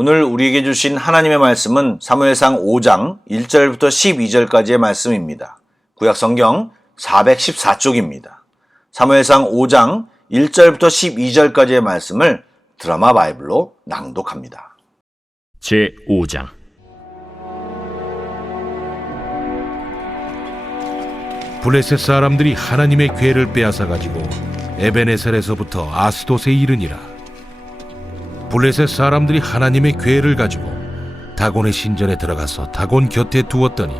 오늘 우리에게 주신 하나님의 말씀은 사무엘상 5장 1절부터 12절까지의 말씀입니다. 구약성경 414쪽입니다. 사무엘상 5장 1절부터 12절까지의 말씀을 드라마 바이블로 낭독합니다. 제5장 블레셋 사람들이 하나님의 궤를 빼앗아 가지고 에베네셀에서부터 아스돗에 이르니라. 블레셋 사람들이 하나님의 궤를 가지고 다곤의 신전에 들어가서 다곤 곁에 두었더니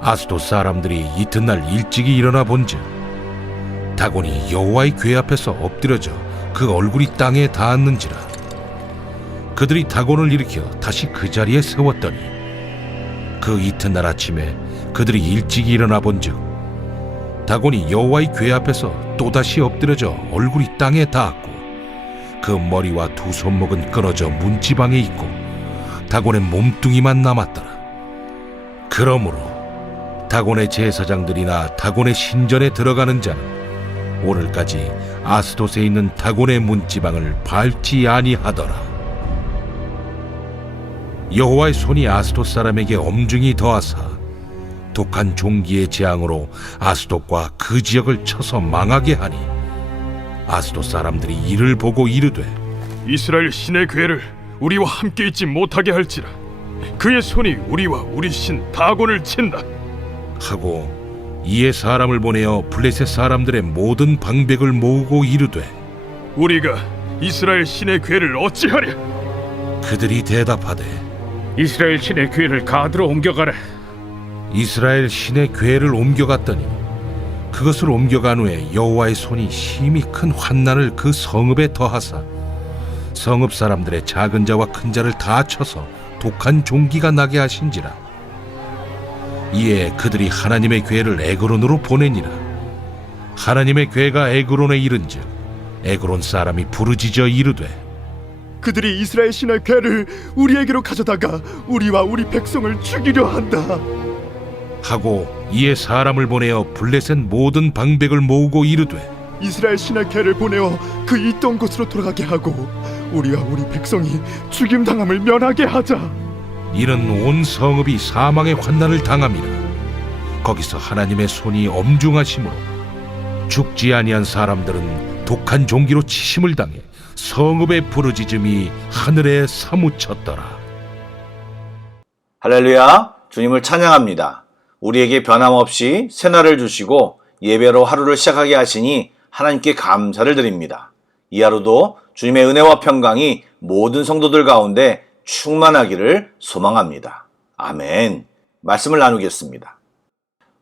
아스돗 사람들이 이튿날 일찍이 일어나 본즉 다곤이 여호와의 궤 앞에서 엎드려져 그 얼굴이 땅에 닿았는지라. 그들이 다곤을 일으켜 다시 그 자리에 세웠더니 그 이튿날 아침에 그들이 일찍이 일어나 본즉 다곤이 여호와의 궤 앞에서 또다시 엎드려져 얼굴이 땅에 닿았고 그 머리와 두 손목은 끊어져 문지방에 있고 다곤의 몸뚱이만 남았더라. 그러므로 다곤의 제사장들이나 다곤의 신전에 들어가는 자는 오늘까지 아스돗에 있는 다곤의 문지방을 밟지 아니하더라. 여호와의 손이 아스돗 사람에게 엄중히 더하사 독한 종기의 재앙으로 아스돗과 그 지역을 쳐서 망하게 하니 아스돗 사람들이 이를 보고 이르되 이스라엘 신의 궤를 우리와 함께 있지 못하게 할지라. 그의 손이 우리와 우리 신 다곤을 친다 하고 이에 사람을 보내어 블레셋 사람들의 모든 방백을 모으고 이르되 우리가 이스라엘 신의 궤를 어찌하랴? 그들이 대답하되 이스라엘 신의 궤를 가드로 옮겨가라. 이스라엘 신의 궤를 옮겨갔더니 그것을 옮겨간 후에 여호와의 손이 심히 큰 환난을 그 성읍에 더하사 성읍 사람들의 작은 자와 큰 자를 다 쳐서 독한 종기가 나게 하신지라. 이에 그들이 하나님의 궤를 에그론으로 보내니라. 하나님의 궤가 에그론에 이른즉 에그론 사람이 부르짖어 이르되 그들이 이스라엘 신의 궤를 우리에게로 가져다가 우리와 우리 백성을 죽이려 한다 하고 이에 사람을 보내어 블레셋 모든 방백을 모으고 이르되 이스라엘 신의 궤를 보내어 그 있던 곳으로 돌아가게 하고 우리와 우리 백성이 죽임당함을 면하게 하자. 이는 온 성읍이 사망의 환난을 당함이라. 거기서 하나님의 손이 엄중하심으로 죽지 아니한 사람들은 독한 종기로 치심을 당해 성읍의 부르짖음이 하늘에 사무쳤더라. 할렐루야, 주님을 찬양합니다. 우리에게 변함없이 새날을 주시고 예배로 하루를 시작하게 하시니 하나님께 감사를 드립니다. 이 하루도 주님의 은혜와 평강이 모든 성도들 가운데 충만하기를 소망합니다. 아멘. 말씀을 나누겠습니다.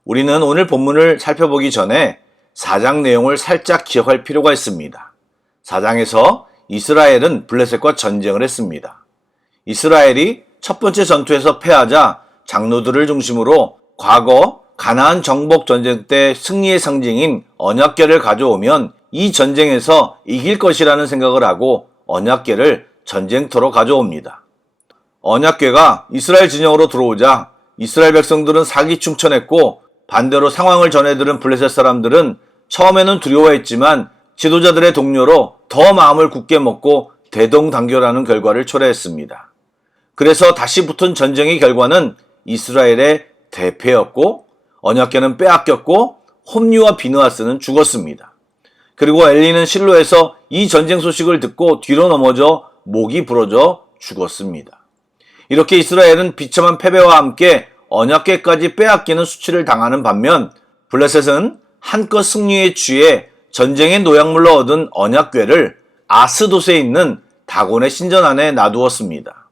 우리는 오늘 본문을 살펴보기 전에 4장 내용을 살짝 기억할 필요가 있습니다. 4장에서 이스라엘은 블레셋과 전쟁을 했습니다. 이스라엘이 첫 번째 전투에서 패하자 장로들을 중심으로 과거 가나안 정복 전쟁 때 승리의 상징인 언약궤를 가져오면 이 전쟁에서 이길 것이라는 생각을 하고 언약궤를 전쟁터로 가져옵니다. 언약궤가 이스라엘 진영으로 들어오자 이스라엘 백성들은 사기충천했고 반대로 상황을 전해들은 블레셋 사람들은 처음에는 두려워했지만 지도자들의 동료로 더 마음을 굳게 먹고 대동단결하는 결과를 초래했습니다. 그래서 다시 붙은 전쟁의 결과는 이스라엘의 대패였고 언약궤는 빼앗겼고 홈리와 비느하스는 죽었습니다. 그리고 엘리는 실로에서 이 전쟁 소식을 듣고 뒤로 넘어져 목이 부러져 죽었습니다. 이렇게 이스라엘은 비참한 패배와 함께 언약궤까지 빼앗기는 수치를 당하는 반면 블레셋은 한껏 승리에 취해 전쟁의 노약물로 얻은 언약궤를 아스돗에 있는 다곤의 신전 안에 놔두었습니다.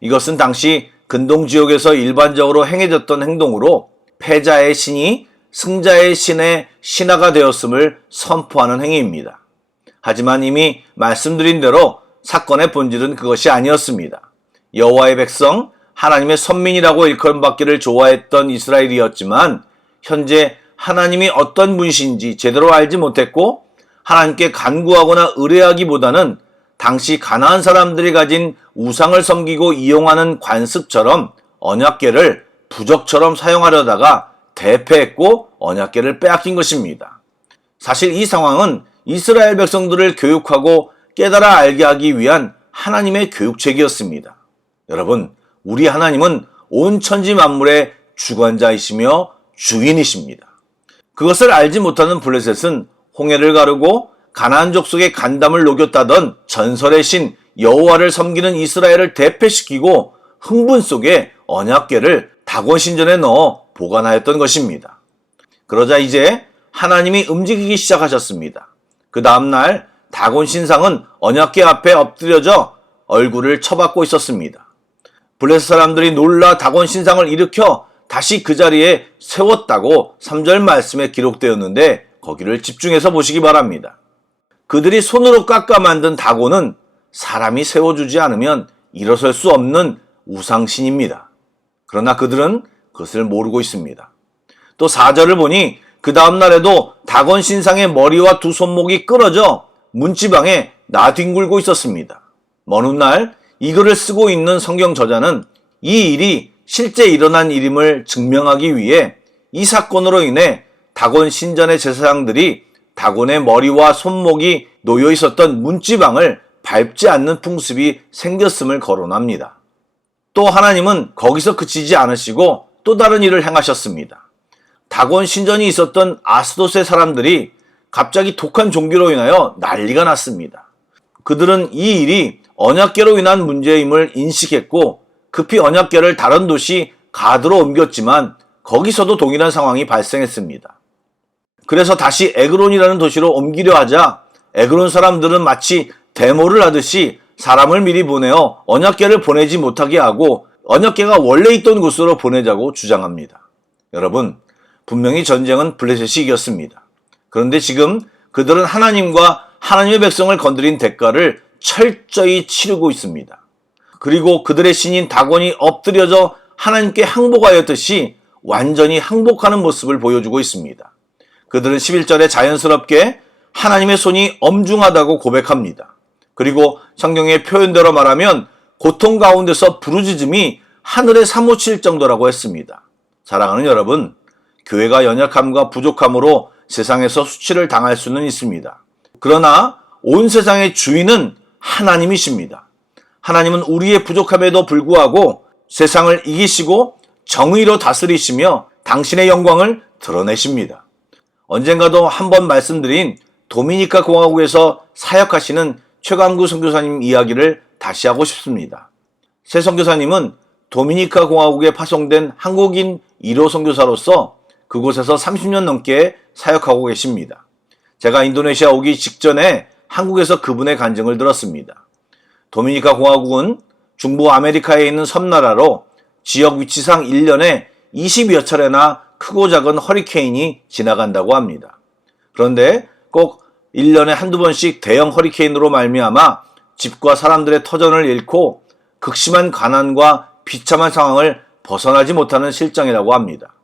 이것은 당시 근동지역에서 일반적으로 행해졌던 행동으로 패자의 신이 승자의 신의 신하가 되었음을 선포하는 행위입니다. 하지만 이미 말씀드린 대로 사건의 본질은 그것이 아니었습니다. 여호와의 백성, 하나님의 선민이라고 일컬음받기를 좋아했던 이스라엘이었지만 현재 하나님이 어떤 분이신지 제대로 알지 못했고 하나님께 간구하거나 의뢰하기보다는 당시 가나안 사람들이 가진 우상을 섬기고 이용하는 관습처럼 언약궤를 부적처럼 사용하려다가 대패했고 언약궤를 빼앗긴 것입니다. 사실 이 상황은 이스라엘 백성들을 교육하고 깨달아 알게 하기 위한 하나님의 교육책이었습니다. 여러분, 우리 하나님은 온 천지 만물의 주관자이시며 주인이십니다. 그것을 알지 못하는 블레셋은 홍해를 가르고 가나안 족속의 간담을 녹였다던 전설의 신 여호와를 섬기는 이스라엘을 대패시키고 흥분 속에 언약궤를 다곤 신전에 넣어 보관하였던 것입니다. 그러자 이제 하나님이 움직이기 시작하셨습니다. 그 다음날 다곤 신상은 언약궤 앞에 엎드려져 얼굴을 쳐박고 있었습니다. 블레셋 사람들이 놀라 다곤 신상을 일으켜 다시 그 자리에 세웠다고 3절 말씀에 기록되었는데 거기를 집중해서 보시기 바랍니다. 그들이 손으로 깎아 만든 다곤은 사람이 세워주지 않으면 일어설 수 없는 우상신입니다. 그러나 그들은 그것을 모르고 있습니다. 또 4절을 보니 그 다음날에도 다곤 신상의 머리와 두 손목이 끊어져 문지방에 나뒹굴고 있었습니다. 먼 훗날 이 글을 쓰고 있는 성경 저자는 이 일이 실제 일어난 일임을 증명하기 위해 이 사건으로 인해 다곤 신전의 제사장들이 다곤의 머리와 손목이 놓여 있었던 문지방을 밟지 않는 풍습이 생겼음을 거론합니다. 또 하나님은 거기서 그치지 않으시고 또 다른 일을 행하셨습니다. 다곤 신전이 있었던 아스돗의 사람들이 갑자기 독한 종기로 인하여 난리가 났습니다. 그들은 이 일이 언약궤로 인한 문제임을 인식했고 급히 언약궤를 다른 도시 가드로 옮겼지만 거기서도 동일한 상황이 발생했습니다. 그래서 다시 에그론이라는 도시로 옮기려 하자 에그론 사람들은 마치 데모를 하듯이 사람을 미리 보내어 언약궤를 보내지 못하게 하고 언약궤가 원래 있던 곳으로 보내자고 주장합니다. 여러분, 분명히 전쟁은 블레셋이 이겼습니다. 그런데 지금 그들은 하나님과 하나님의 백성을 건드린 대가를 철저히 치르고 있습니다. 그리고 그들의 신인 다곤이 엎드려져 하나님께 항복하였듯이 완전히 항복하는 모습을 보여주고 있습니다. 그들은 11절에 자연스럽게 하나님의 손이 엄중하다고 고백합니다. 그리고 성경의 표현대로 말하면 고통 가운데서 부르짖음이 하늘에 사무칠 정도라고 했습니다. 사랑하는 여러분, 교회가 연약함과 부족함으로 세상에서 수치를 당할 수는 있습니다. 그러나 온 세상의 주인은 하나님이십니다. 하나님은 우리의 부족함에도 불구하고 세상을 이기시고 정의로 다스리시며 당신의 영광을 드러내십니다. 언젠가도 한번 말씀드린 도미니카 공화국에서 사역하시는 최강구 선교사님 이야기를 다시 하고 싶습니다. 새 선교사님은 도미니카 공화국에 파송된 한국인 1호 선교사로서 그곳에서 30년 넘게 사역하고 계십니다. 제가 인도네시아 오기 직전에 한국에서 그분의 간증을 들었습니다. 도미니카 공화국은 중부 아메리카에 있는 섬나라로 지역 위치상 1년에 20여 차례나 크고 작은 허리케인이 지나간다고 합니다. 그런데 꼭 1년에 한두 번씩 대형 허리케인으로 말미암아 집과 사람들의 터전을 잃고 극심한 가난과 비참한 상황을 벗어나지 못하는 실정이라고 합니다.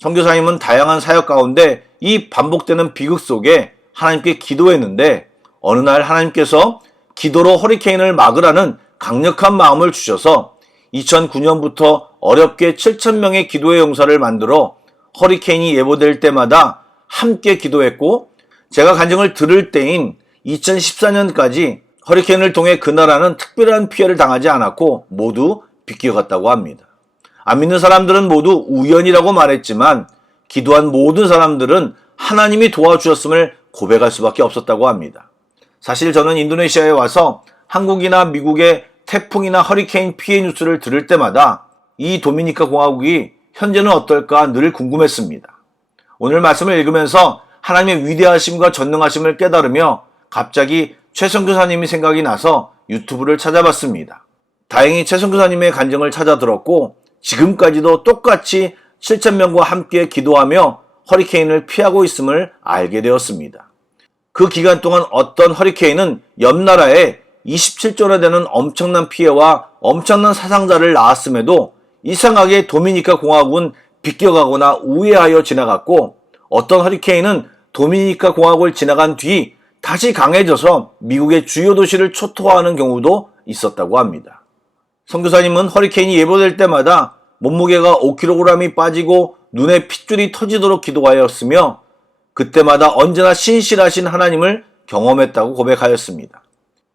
선교사님은 다양한 사역 가운데 이 반복되는 비극 속에 하나님께 기도했는데 어느 날 하나님께서 기도로 허리케인을 막으라는 강력한 마음을 주셔서 2009년부터 어렵게 7,000명의 기도의 용사를 만들어 허리케인이 예보될 때마다 함께 기도했고 제가 간증을 들을 때인 2014년까지 허리케인을 통해 그 나라는 특별한 피해를 당하지 않았고 모두 비껴갔다고 합니다. 안 믿는 사람들은 모두 우연이라고 말했지만 기도한 모든 사람들은 하나님이 도와주셨음을 고백할 수밖에 없었다고 합니다. 사실 저는 인도네시아에 와서 한국이나 미국의 태풍이나 허리케인 피해 뉴스를 들을 때마다 이 도미니카 공화국이 현재는 어떨까 늘 궁금했습니다. 오늘 말씀을 읽으면서 하나님의 위대하심과 전능하심을 깨달으며 갑자기 최 선교사님이 생각이 나서 유튜브를 찾아봤습니다. 다행히 최 선교사님의 간증을 찾아 들었고 지금까지도 똑같이 7,000명과 함께 기도하며 허리케인을 피하고 있음을 알게 되었습니다. 그 기간 동안 어떤 허리케인은 옆 나라에 27조나 되는 엄청난 피해와 엄청난 사상자를 낳았음에도 이상하게 도미니카 공화국은 비껴가거나 우회하여 지나갔고 어떤 허리케인은 도미니카 공화국을 지나간 뒤 다시 강해져서 미국의 주요 도시를 초토화하는 경우도 있었다고 합니다. 선교사님은 허리케인이 예보될 때마다 몸무게가 5kg이 빠지고 눈에 핏줄이 터지도록 기도하였으며 그때마다 언제나 신실하신 하나님을 경험했다고 고백하였습니다.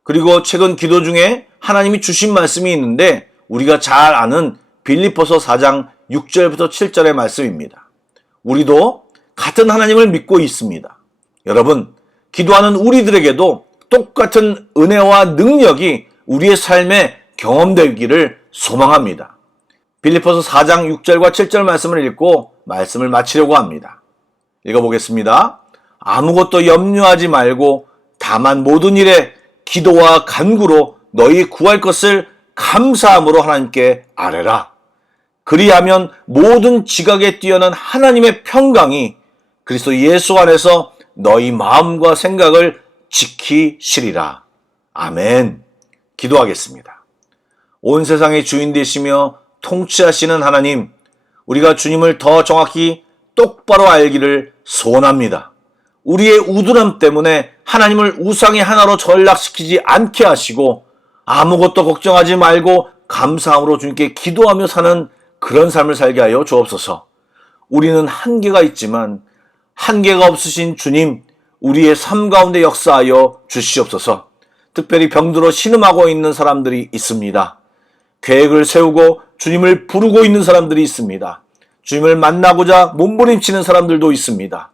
그리고 최근 기도 중에 하나님이 주신 말씀이 있는데 우리가 잘 아는 빌립보서 4장 6절부터 7절의 말씀입니다. 우리도 같은 하나님을 믿고 있습니다. 여러분, 기도하는 우리들에게도 똑같은 은혜와 능력이 우리의 삶에 경험되기를 소망합니다. 빌립보서 4장 6절과 7절 말씀을 읽고 말씀을 마치려고 합니다. 읽어보겠습니다. 아무것도 염려하지 말고 다만 모든 일에 기도와 간구로 너희 구할 것을 감사함으로 하나님께 아뢰라. 그리하면 모든 지각에 뛰어난 하나님의 평강이 그리스도 예수 안에서 너희 마음과 생각을 지키시리라. 아멘. 기도하겠습니다. 온 세상의 주인 되시며 통치하시는 하나님, 우리가 주님을 더 정확히 똑바로 알기를 소원합니다. 우리의 우둔함 때문에 하나님을 우상의 하나로 전락시키지 않게 하시고 아무것도 걱정하지 말고 감사함으로 주님께 기도하며 사는 그런 삶을 살게 하여 주옵소서. 우리는 한계가 있지만 한계가 없으신 주님, 우리의 삶 가운데 역사하여 주시옵소서. 특별히 병들어 신음하고 있는 사람들이 있습니다. 계획을 세우고 주님을 부르고 있는 사람들이 있습니다. 주님을 만나고자 몸부림치는 사람들도 있습니다.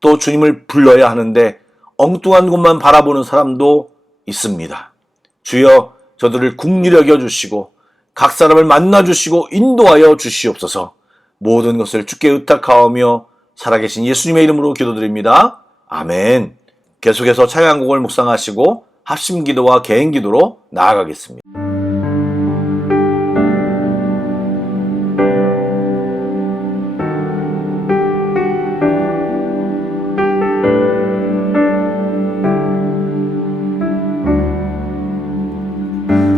또 주님을 불러야 하는데 엉뚱한 곳만 바라보는 사람도 있습니다. 주여, 저들을 긍휼히 여겨주시고 각 사람을 만나주시고 인도하여 주시옵소서. 모든 것을 주께 의탁하오며 살아계신 예수님의 이름으로 기도드립니다. 아멘. 계속해서 찬양곡을 묵상하시고 합심기도와 개인기도로 나아가겠습니다.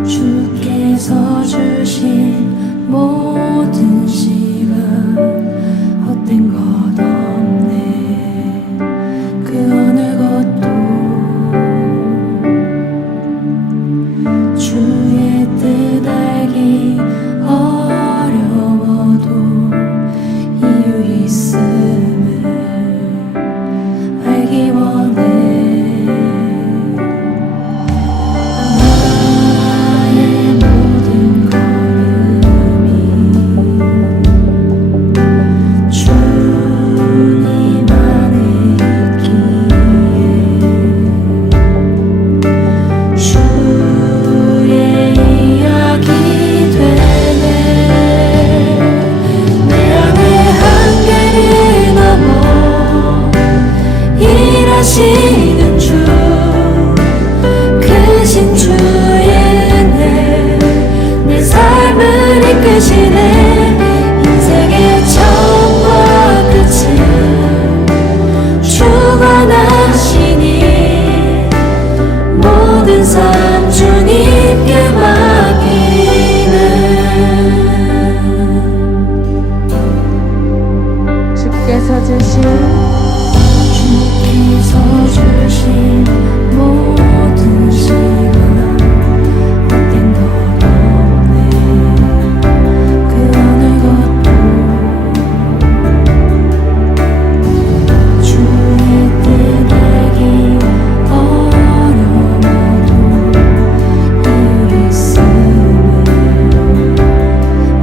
주께서 주신 모든 시간 헛된 것 없네. 그 어느 것도 주의 뜻 알기 어려워도 이유 있음을 알기 원해. 하시는 주 크신 주의 은혜 내 삶을 이끄시네. 인생의 처음과 끝을 주관하시니 모든 삶 주님께 맡기는 주께서 주신 모든 시간 헛된 것 없네. 그 어느 것도 주의 뜻 알기 어려워도 이유 있음을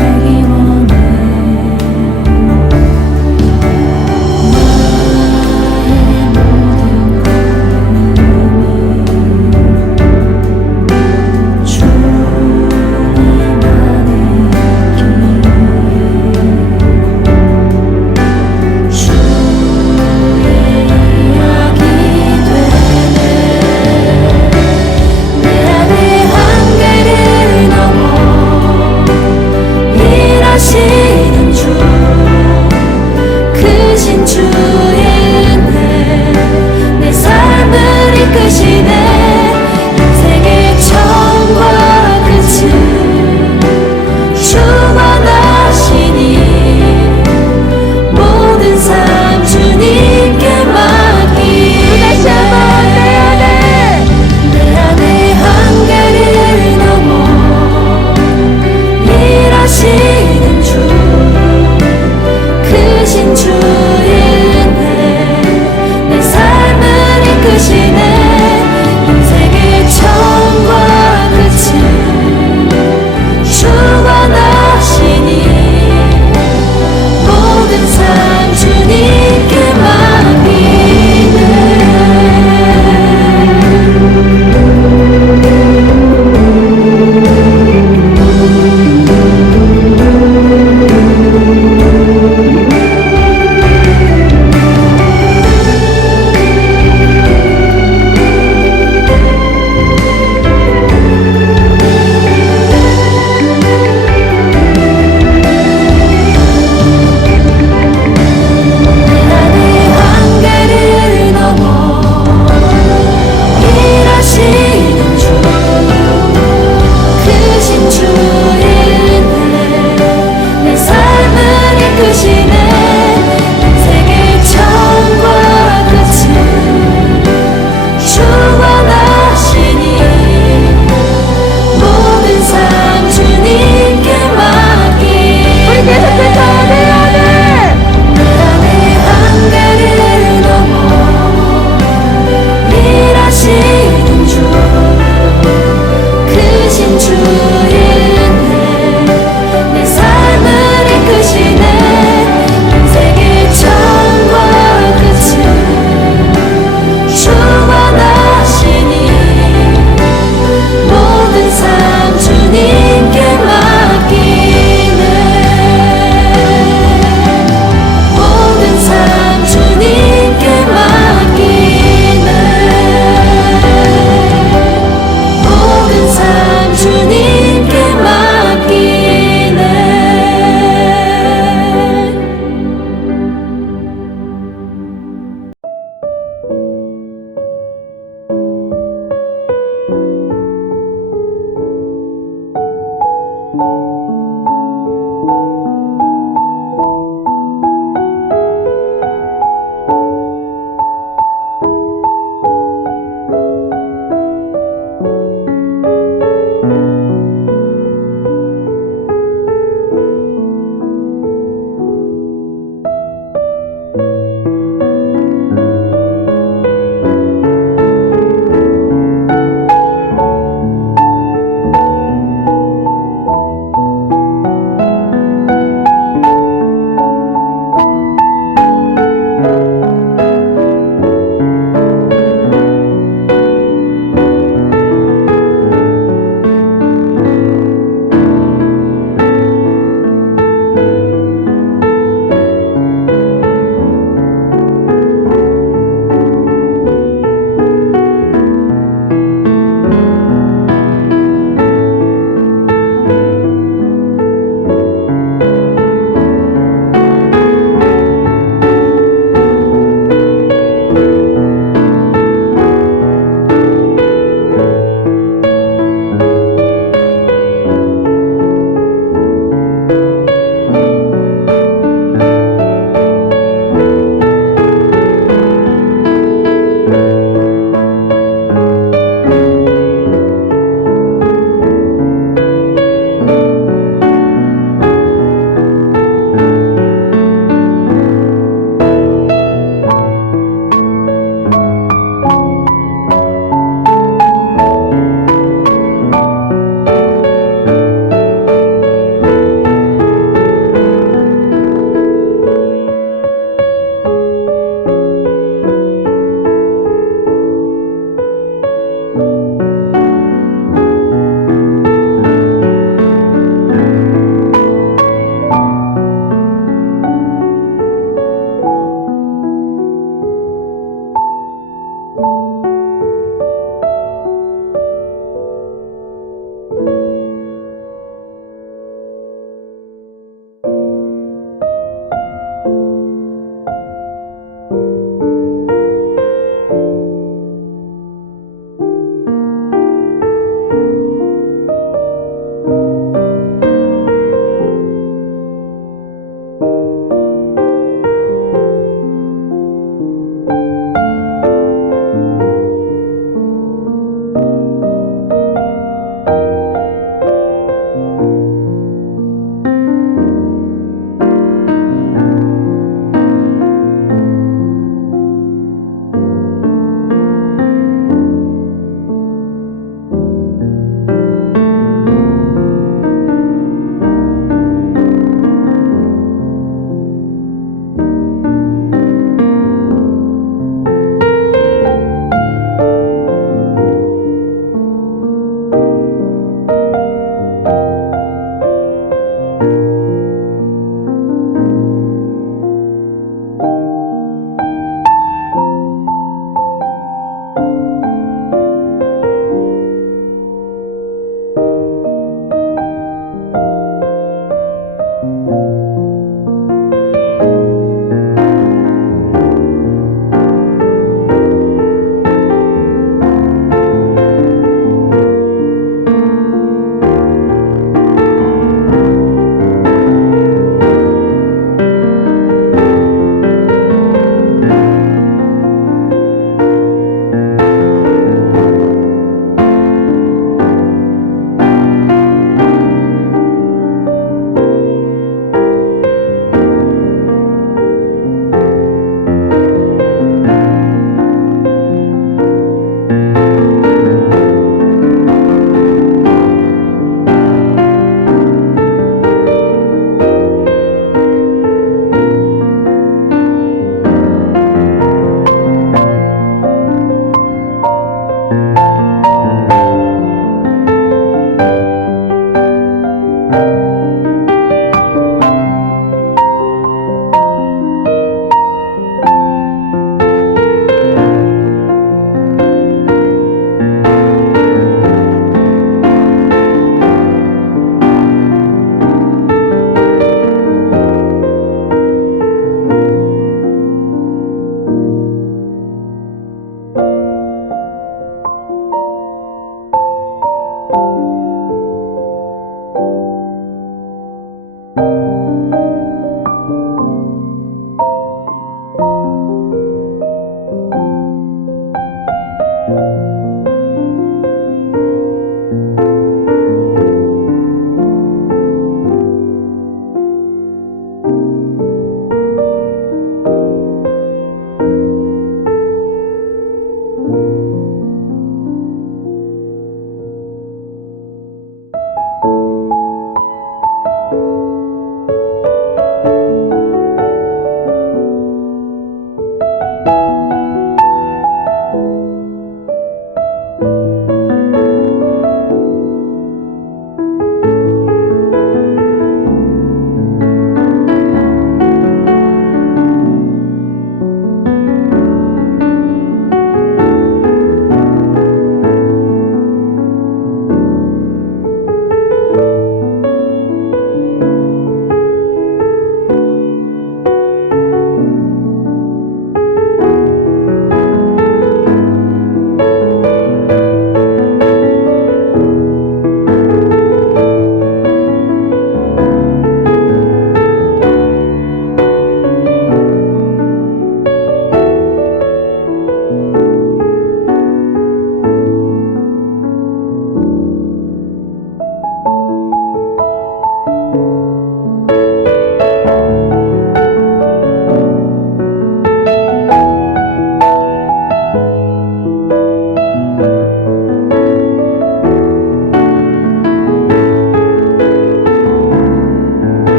알기 원해. 나의 모든 것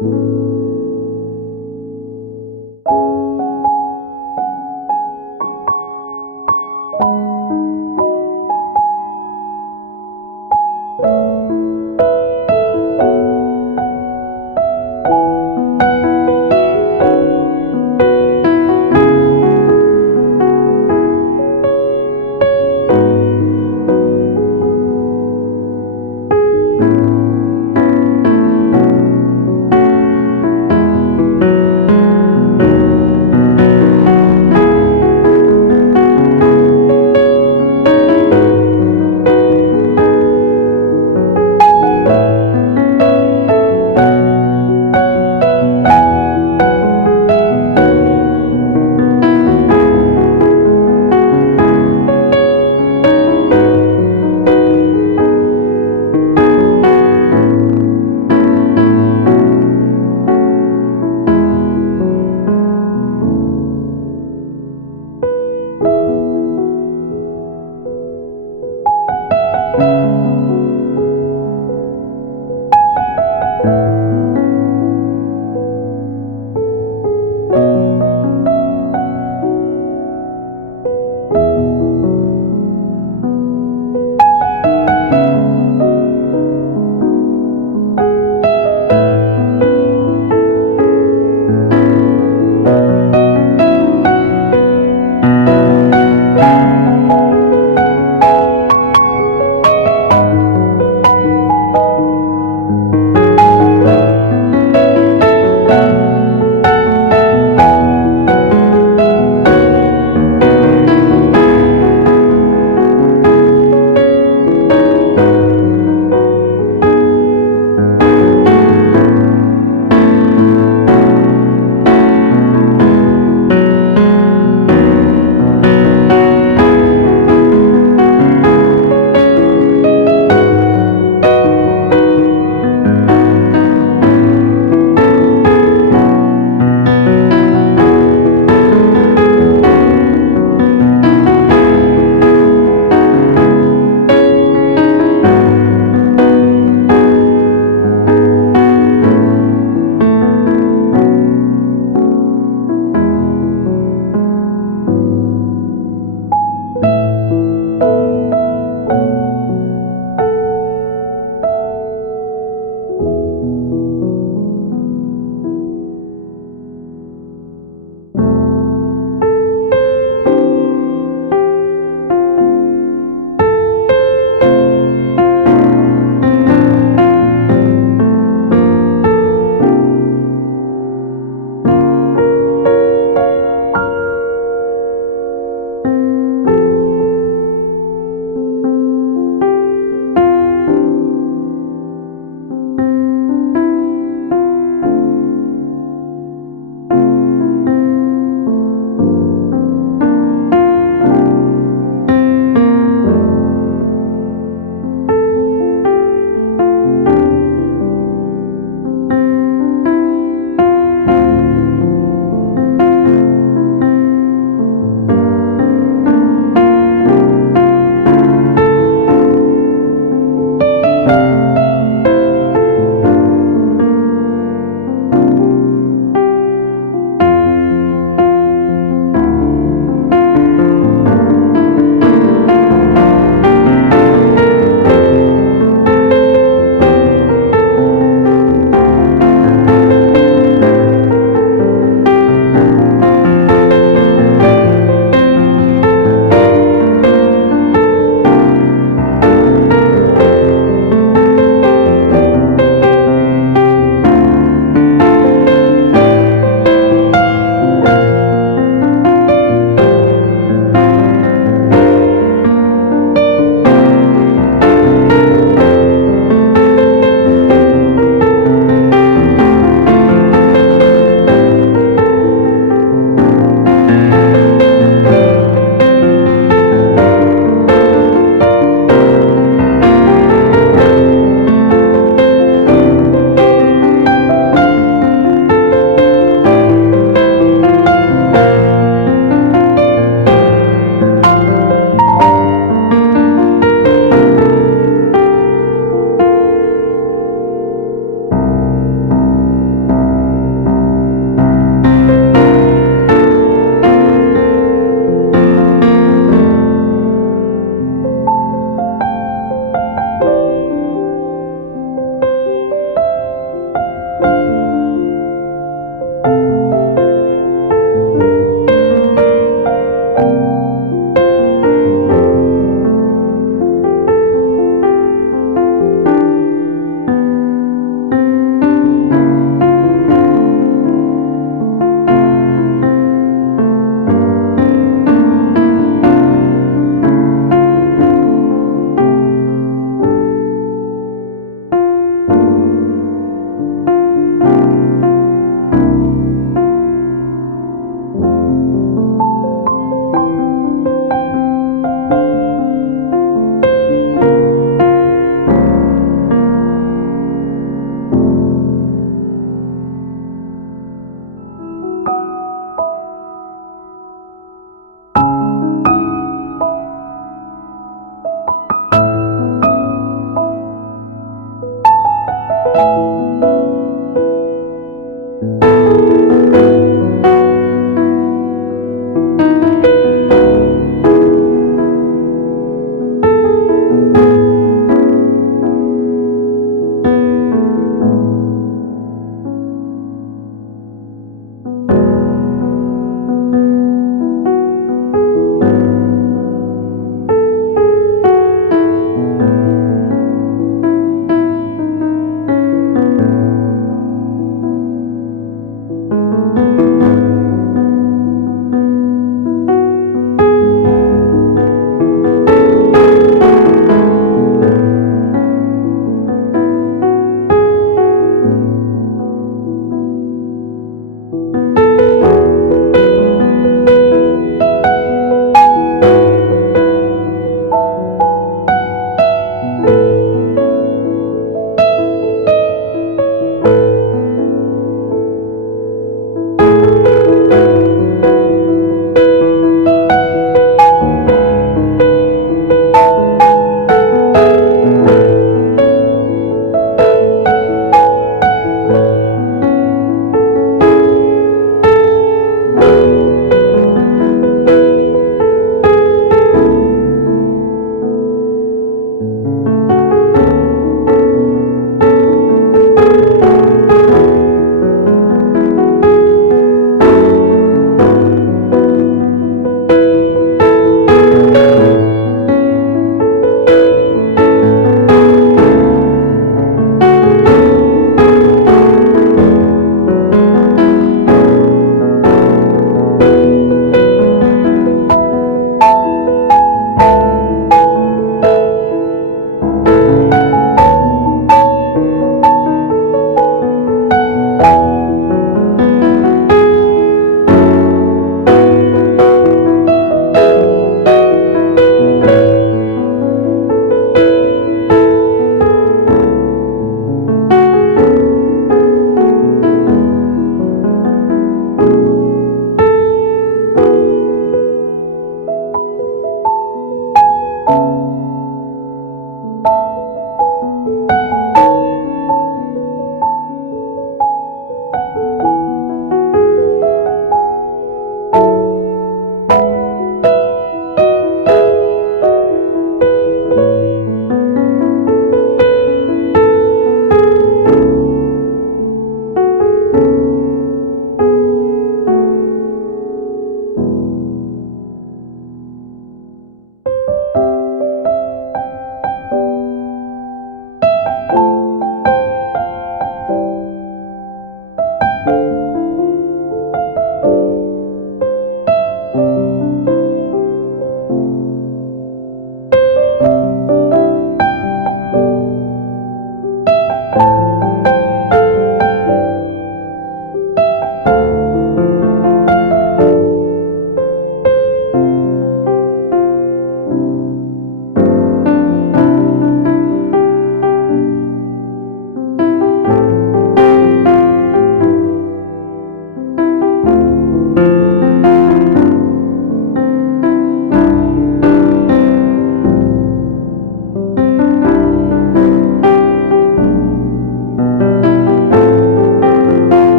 그